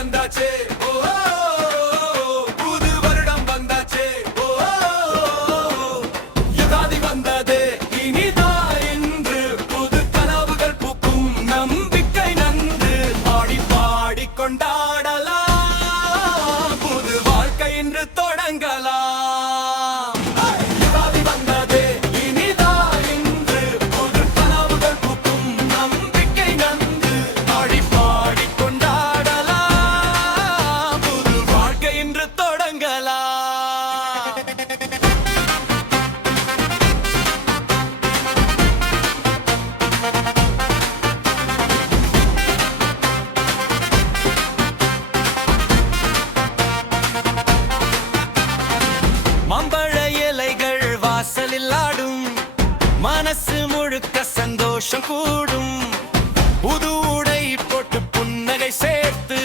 வந்தாச்சே ஓ புது வருடம் வந்தாச்சே ஓ யுகாதி வந்ததே இனிதா என்று புது கனவுகள் பூக்கும் நம்பிக்கை நன்று பாடி பாடி கொண்டாடலாம் புது வாழ்க்கை இன்று தொடங்கலாம் மாம்பழ இலைகள் வாசலில் ஆடும் மனசு முழுக்க சந்தோஷம் கூடும் புது உடை போட்டு புன்னகை சேர்த்து